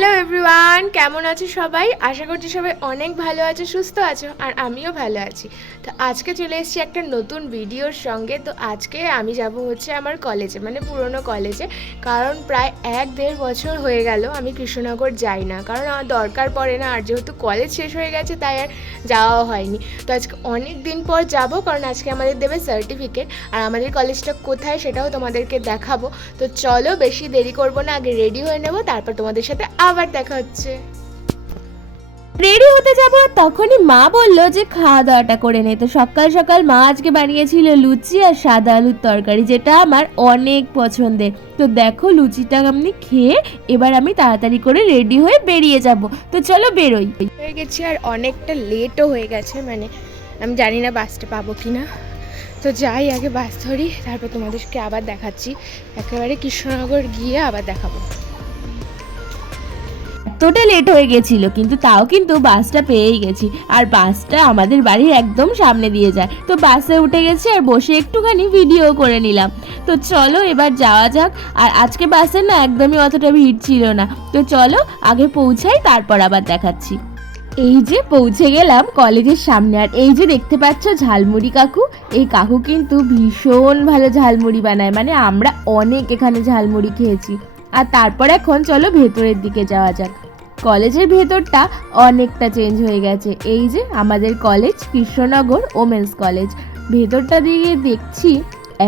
Hello everyone কেমন আছো সবাই? আশা করছি সবাই অনেক ভালো আছো, সুস্থ আছো, আর আমিও ভালো আছি। তো আজকে চলে এসেছি একটা নতুন ভিডিওর সঙ্গে। তো আজকে আমি যাব হচ্ছে আমার কলেজে মানে পুরনো কলেজে কারণ প্রায় এক দেড় বছর হয়ে গেল আমি কৃষ্ণনগর যাই না। কারণ আমার দরকার পড়ে না, আর যেহেতু কলেজ শেষ হয়ে গেছে, তাই আর যাওয়া হয়নি। তো আজকে অনেক দিন পর যাব, কারণ আজকে আমাদের দেবে সার্টিফিকেট আর আমাদের কলেজটা কোথায় সেটাও তোমাদেরকে দেখাবো। তো চলো বেশি দেরি করব না, আগে রেডি হয়ে নেব, তারপর তোমাদের সাথে আবার দেখা হচ্ছে। রেডি হতে যাব তখনই মা বলল যে খাওয়া দাওয়াটা করে নে। তো সকাল সকাল মা আজকে বানিয়েছিল লুচি আর সাদা আলুর তরকারি যেটা আমার অনেক পছন্দের। তো দেখো লুচিটা আমি খেয়ে এবার আমি তাড়াতাড়ি করে রেডি হয়ে বেরিয়ে যাব। তো চলো বেরোই। হয়ে গেছি আর অনেকটা লেটও হয়ে গেছে মানে আমি জানি না বাসটা পাবো কি না তো যাই আগে বাস ধরি তারপর তোমাদেরকে আবার দেখাচ্ছি। একেবারে কৃষ্ণনগর গিয়ে আবার দেখাবো। এতটা লেট হয়ে গেছিল, কিন্তু তাও কিন্তু বাসটা পেয়েই গেছি। আর বাসটা আমাদের বাড়ির একদম সামনে দিয়ে যায়। তো বাসে উঠে গেছি আর বসে একটুখানি ভিডিও করে নিলাম। তো চলো এবার যাওয়া যাক। আর আজকে বাসে না একদমই অতটা ভিড় ছিল না। তো চলো আগে পৌঁছাই, তারপর আবার দেখাচ্ছি। এই যে পৌঁছে গেলাম কলেজের সামনে। আর এই যে দেখতে পাচ্ছ ঝালমুড়ি কাকু, এই কাকু কিন্তু ভীষণ ভালো ঝালমুড়ি বানায়। মানে আমরা অনেক এখানে ঝালমুড়ি খেয়েছি। আর তারপর এখন চলো ভেতরের দিকে যাওয়া যাক। কলেজের ভেতরটা অনেকটা চেঞ্জ হয়ে গেছে। এই যে আমাদের কলেজ, কৃষ্ণনগর ওমেন্স কলেজ ভেতরটা দিয়ে দেখছি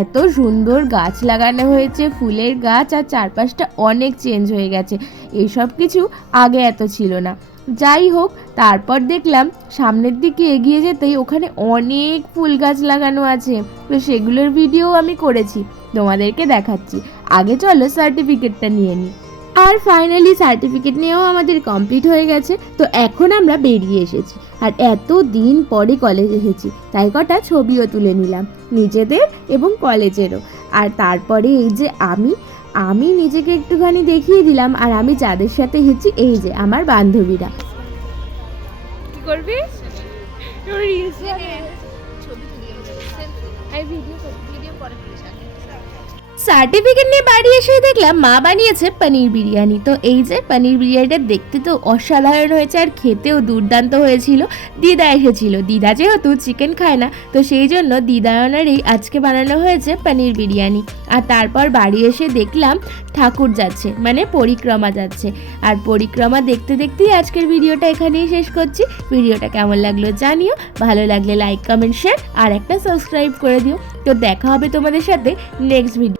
এত সুন্দর গাছ লাগানো হয়েছে, ফুলের গাছ আর চারপাশটা অনেক চেঞ্জ হয়ে গেছে। এইসব কিছু আগে এত ছিল না। যাই হোক, তারপর দেখলাম সামনের দিকে এগিয়ে যেতেই ওখানে অনেক ফুল গাছ লাগানো আছে। তো সেগুলোর ভিডিও আমি করেছি, তোমাদেরকে দেখাচ্ছি। আগে চলো সার্টিফিকেটটা নিয়ে নিই। আর ফাইনালি সার্টিফিকেট নিয়েও আমাদের কমপ্লিট হয়ে গেছে। তো এখন আমরা বেরিয়ে এসেছি। আর এত দিন পরে কলেজ এসেছি। তাই কটা ছবিও তুলে নিলাম। নিজেদের এবং কলেজেরও। আর তারপরে এই যে আমি আমি নিজেকে একটুখানি দেখিয়ে দিলাম। আর আমি যাদের সাথে হেঁচি এই যে আমার বান্ধবীরা। কি করবি? সার্টিফিকেট নিয়ে বাড়ি এসে দেখলাম মা বানিয়েছে পনির বিরিয়ানি। তো এই যে পনির বিরিয়ানিটা দেখতে তো অসাধারণ হয়েছে আর খেতেও দুর্দান্ত হয়েছিল। দিদা এসেছিল। দিদা যেহেতু চিকেন খায় না, তো সেই জন্য দিদায়নারই আজকে বানানো হয়েছে পনির বিরিয়ানি। আর তারপর বাড়ি এসে দেখলাম ঠাকুর যাচ্ছে মানে পরিক্রমা যাচ্ছে। আর পরিক্রমা দেখতে দেখতেই আজকের ভিডিওটা এখানেই শেষ করছি। ভিডিওটা কেমন লাগল জানিও। ভালো লাগলে লাইক কমেন্ট শেয়ার আর একটা সাবস্ক্রাইব করে দিও। তো দেখা হবে তোমাদের সাথে নেক্সট ভিডিও